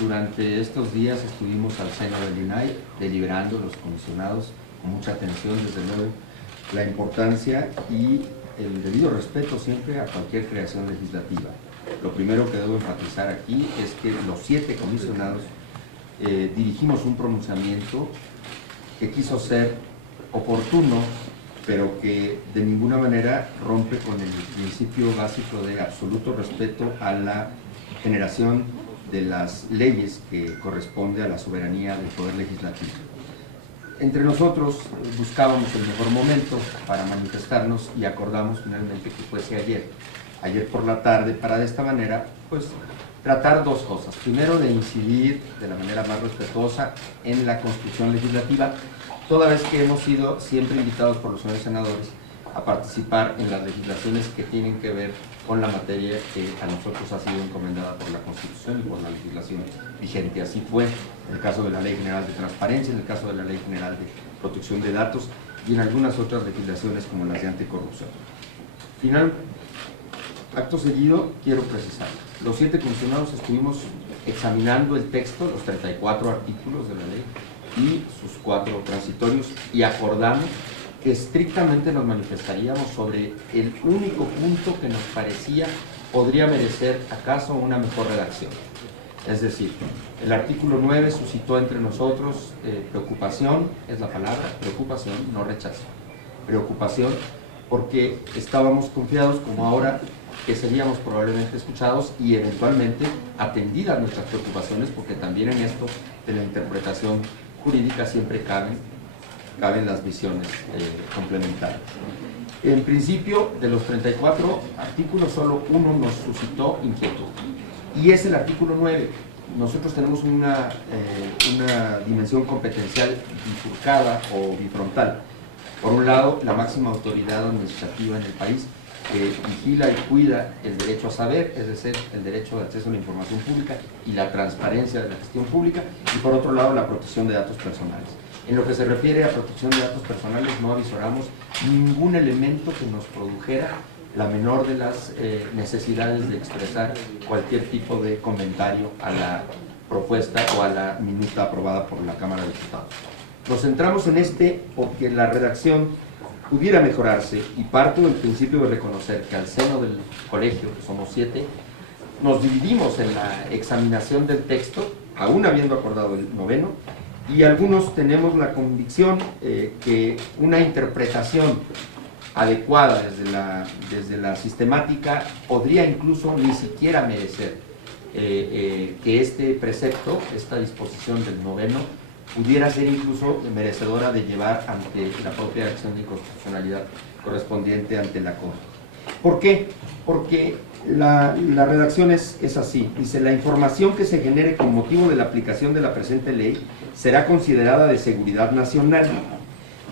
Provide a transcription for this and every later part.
Durante estos días estuvimos al seno del INAI deliberando los comisionados con mucha atención, desde luego, la importancia y el debido respeto siempre a cualquier creación legislativa. Lo primero que debo enfatizar aquí es que los 7 comisionados dirigimos un pronunciamiento que quiso ser oportuno, pero que de ninguna manera rompe con el principio básico de absoluto respeto a la generación de las leyes que corresponde a la soberanía del Poder Legislativo. Entre nosotros buscábamos el mejor momento para manifestarnos y acordamos finalmente que fuese ayer por la tarde, para de esta manera, pues, tratar 2 cosas. Primero, de incidir de la manera más respetuosa en la construcción legislativa, toda vez que hemos sido siempre invitados por los señores senadores a participar en las legislaciones que tienen que ver con la materia que a nosotros ha sido encomendada por la Constitución y por la legislación vigente. Así fue en el caso de la Ley General de Transparencia, en el caso de la Ley General de Protección de Datos y en algunas otras legislaciones como las de anticorrupción. Acto seguido, quiero precisar, los 7 comisionados estuvimos examinando el texto, los 34 artículos de la ley y sus 4 transitorios, y acordamos que estrictamente nos manifestaríamos sobre el único punto que nos parecía podría merecer acaso una mejor redacción. Es decir, el artículo 9 suscitó entre nosotros preocupación, es la palabra, preocupación, no rechazo. Preocupación porque estábamos confiados, como ahora, que seríamos probablemente escuchados y eventualmente atendidas nuestras preocupaciones, porque también en esto de la interpretación jurídica siempre caben las visiones complementarias. En principio, de los 34 artículos, solo uno nos suscitó inquietud, y es el artículo 9. Nosotros tenemos una dimensión competencial bifurcada o bifrontal. Por un lado, la máxima autoridad administrativa en el país, que vigila y cuida el derecho a saber, es decir, el derecho de acceso a la información pública y la transparencia de la gestión pública, y por otro lado, la protección de datos personales. En lo que se refiere a protección de datos personales, no avisoramos ningún elemento que nos produjera la menor de las necesidades de expresar cualquier tipo de comentario a la propuesta o a la minuta aprobada por la Cámara de Diputados. Nos centramos en este porque la redacción pudiera mejorarse, y parto del principio de reconocer que al seno del colegio, que somos 7, nos dividimos en la examinación del texto, aún habiendo acordado el 9º, y algunos tenemos la convicción que una interpretación adecuada desde la sistemática podría incluso ni siquiera merecer que este precepto, esta disposición del 9º, pudiera ser incluso merecedora de llevar ante la propia acción de inconstitucionalidad correspondiente ante la Corte. ¿Por qué? Porque la redacción es así. Dice: la información que se genere con motivo de la aplicación de la presente ley será considerada de seguridad nacional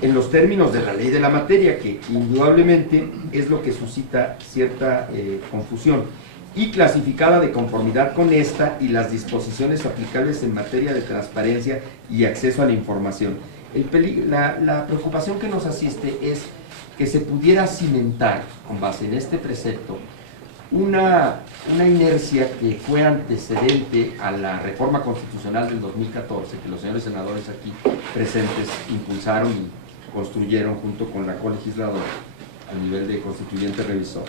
en los términos de la ley de la materia, que indudablemente es lo que suscita cierta confusión, y clasificada de conformidad con esta y las disposiciones aplicables en materia de transparencia y acceso a la información. La preocupación que nos asiste es que se pudiera cimentar, con base en este precepto, una inercia que fue antecedente a la reforma constitucional del 2014, que los señores senadores aquí presentes impulsaron y construyeron junto con la colegisladora a nivel de constituyente revisor,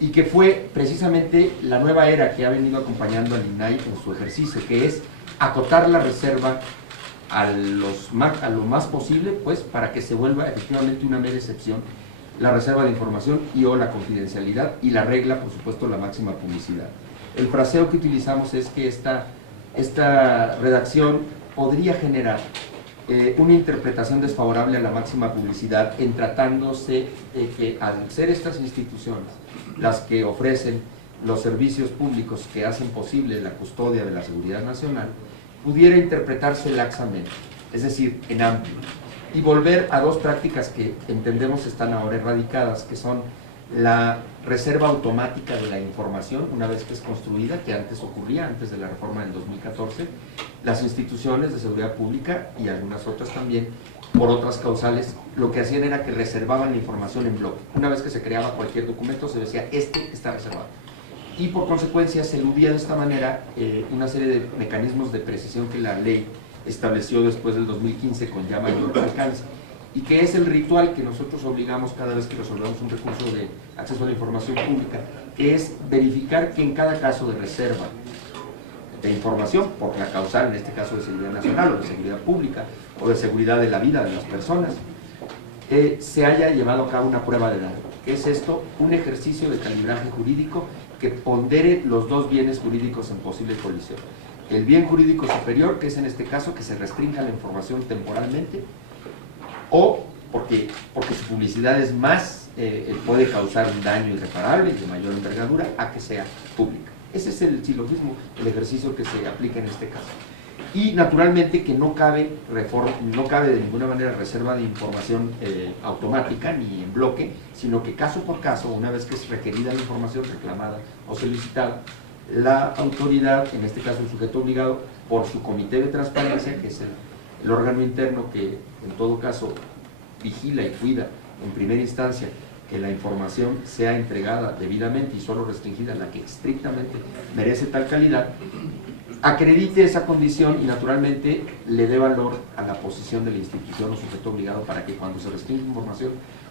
y que fue precisamente la nueva era que ha venido acompañando al INAI en su ejercicio, que es acotar la reserva a lo más posible, pues, para que se vuelva efectivamente una mera excepción la reserva de información y o la confidencialidad, y la regla, por supuesto, la máxima publicidad. El fraseo que utilizamos es que esta redacción podría generar una interpretación desfavorable a la máxima publicidad, en tratándose de que, al ser estas instituciones las que ofrecen los servicios públicos que hacen posible la custodia de la seguridad nacional, pudiera interpretarse laxamente, es decir, en amplio, y volver a 2 prácticas que entendemos están ahora erradicadas, que son la reserva automática de la información una vez que es construida, que antes ocurría, antes de la reforma del 2014, las instituciones de seguridad pública y algunas otras también, por otras causales, lo que hacían era que reservaban la información en bloque. Una vez que se creaba cualquier documento, se decía: este está reservado. y por consecuencia se eludía de esta manera una serie de mecanismos de precisión que la ley estableció después del 2015 con ya mayor alcance, y que es el ritual que nosotros obligamos cada vez que resolvemos un recurso de acceso a la información pública, que es verificar que en cada caso de reserva de información, por la causal, en este caso de seguridad nacional o de seguridad pública o de seguridad de la vida de las personas, se haya llevado a cabo una prueba de daño. ¿Qué es esto? Un ejercicio de calibraje jurídico que pondere los dos bienes jurídicos en posible colisión. El bien jurídico superior, que es en este caso que se restrinja la información temporalmente, o porque su publicidad es más, puede causar un daño irreparable y de mayor envergadura a que sea pública. Ese es el silogismo, el ejercicio que se aplica en este caso. Y naturalmente que no cabe de ninguna manera reserva de información automática ni en bloque, sino que caso por caso, una vez que es requerida la información reclamada o solicitada, la autoridad, en este caso el sujeto obligado, por su comité de transparencia, que es el órgano interno que en todo caso vigila y cuida en primera instancia que la información sea entregada debidamente y solo restringida a la que estrictamente merece tal calidad, acredite esa condición y naturalmente le dé valor a la posición de la institución o sujeto obligado para que cuando se restringe información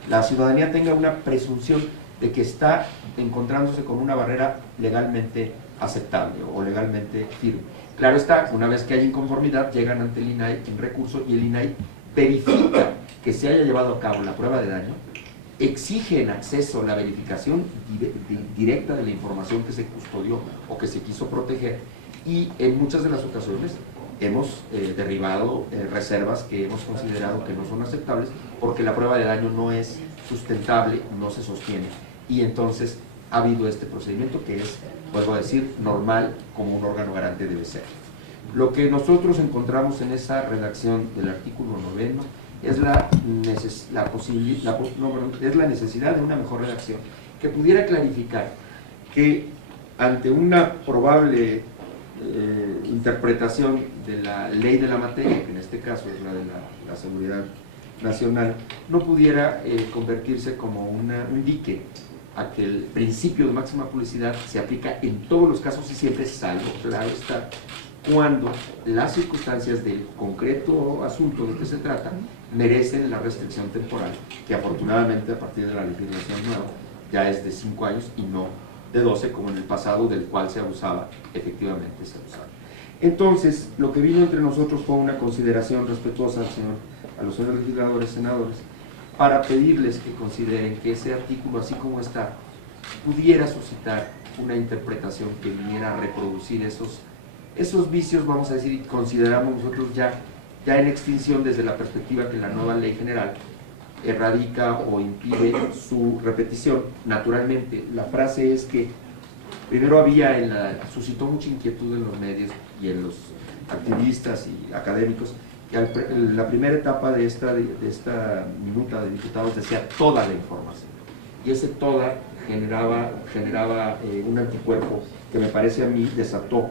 la ciudadanía tenga una presunción de que está encontrándose con una barrera legalmente aceptable o legalmente firme. Claro está, una vez que hay inconformidad llegan ante el INAI en recurso y el INAI verifica que se haya llevado a cabo la prueba de daño, exige en acceso la verificación directa de la información que se custodió o que se quiso proteger, y en muchas de las ocasiones hemos derribado reservas que hemos considerado que no son aceptables porque la prueba de daño no es sustentable, no se sostiene, y entonces ha habido este procedimiento que es, vuelvo a decir, normal como un órgano garante debe ser. Lo que nosotros encontramos en esa redacción del artículo 9 es la necesidad de una mejor redacción que pudiera clarificar que ante una probable interpretación de la ley de la materia, que en este caso es la de la seguridad nacional, no pudiera convertirse como un dique a que el principio de máxima publicidad se aplica en todos los casos y siempre, salvo, claro está, cuando las circunstancias del concreto asunto de que se trata merecen la restricción temporal, que afortunadamente a partir de la legislación nueva ya es de 5 años y no de 12 como en el pasado, del cual se abusaba, efectivamente se abusaba. Entonces, lo que vino entre nosotros fue una consideración respetuosa a los señores legisladores, senadores, para pedirles que consideren que ese artículo, así como está, pudiera suscitar una interpretación que viniera a reproducir esos vicios, vamos a decir, y consideramos nosotros ya en extinción desde la perspectiva que la nueva ley general erradica o impide su repetición. Naturalmente, la frase es que primero suscitó mucha inquietud en los medios y en los activistas y académicos, que la primera etapa de esta minuta de diputados decía toda la información, y ese toda generaba un anticuerpo que me parece a mí desató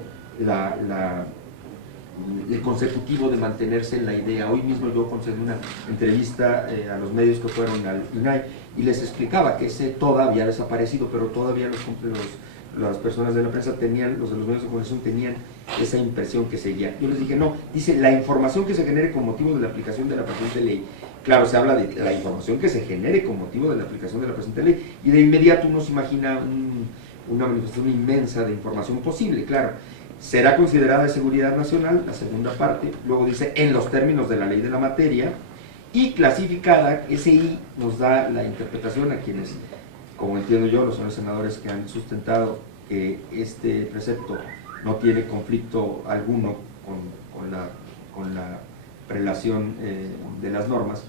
el consecutivo de mantenerse en la idea. Hoy mismo yo concedí una entrevista a los medios que fueron al INAI y les explicaba que ese toda había desaparecido, pero todavía las personas de la prensa tenían, los de los medios de comunicación tenían esa impresión que seguía. Yo les dije, no, dice, la información que se genere con motivo de la aplicación de la presente ley. Claro, se habla de la información que se genere con motivo de la aplicación de la presente ley, y de inmediato uno se imagina una manifestación inmensa de información posible, claro. Será considerada de seguridad nacional, la segunda parte, luego dice, en los términos de la ley de la materia, y clasificada, ese I nos da la interpretación a quienes, como entiendo yo, los señores senadores que han sustentado que este precepto no tiene conflicto alguno con la prelación de las normas,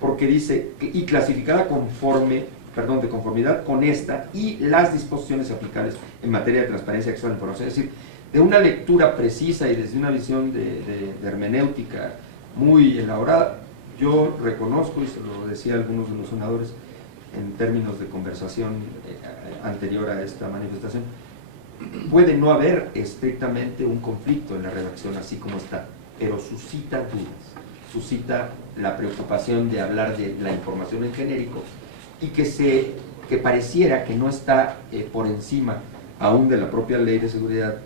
porque dice, y clasificada de conformidad con esta y las disposiciones aplicables en materia de transparencia y acceso a la información. Es decir, de una lectura precisa y desde una visión de hermenéutica muy elaborada, yo reconozco, y se lo decía a algunos de los senadores en términos de conversación anterior a esta manifestación, puede no haber estrictamente un conflicto en la redacción así como está, pero suscita dudas, suscita la preocupación de hablar de la información en genérico y que pareciera que no está por encima aún de la propia Ley de Seguridad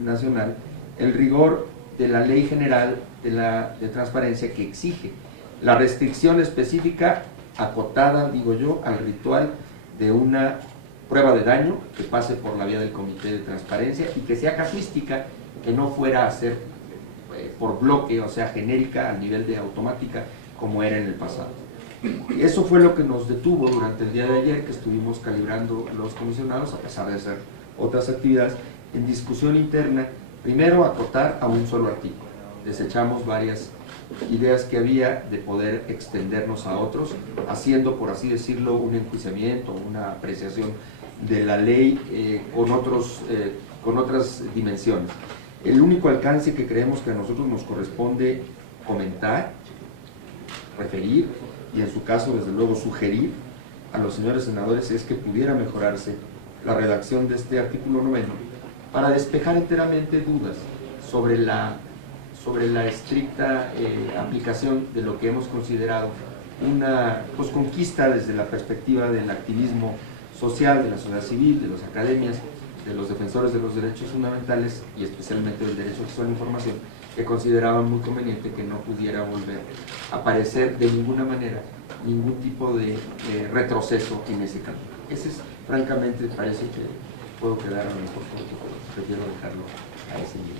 Nacional, el rigor de la Ley General de Transparencia, que exige la restricción específica acotada, digo yo, al ritual de una prueba de daño que pase por la vía del Comité de Transparencia y que sea casuística, que no fuera a ser por bloque, o sea, genérica al nivel de automática como era en el pasado. Y eso fue lo que nos detuvo durante el día de ayer, que estuvimos calibrando los comisionados, a pesar de hacer otras actividades, en discusión interna, primero acotar a un solo artículo. Desechamos varias ideas que había de poder extendernos a otros, haciendo, por así decirlo, un enjuiciamiento, una apreciación de la ley con otras dimensiones. El único alcance que creemos que a nosotros nos corresponde comentar, referir y en su caso desde luego sugerir a los señores senadores es que pudiera mejorarse la redacción de este artículo 9 para despejar enteramente dudas sobre la estricta aplicación de lo que hemos considerado una conquista desde la perspectiva del activismo social, de la sociedad civil, de las academias, de los defensores de los derechos fundamentales y especialmente del derecho a acceso a la información, que consideraban muy conveniente que no pudiera volver a aparecer de ninguna manera ningún tipo de retroceso en ese campo. Ese es, francamente, parece que puedo quedar a lo mejor, prefiero dejarlo a ese nivel.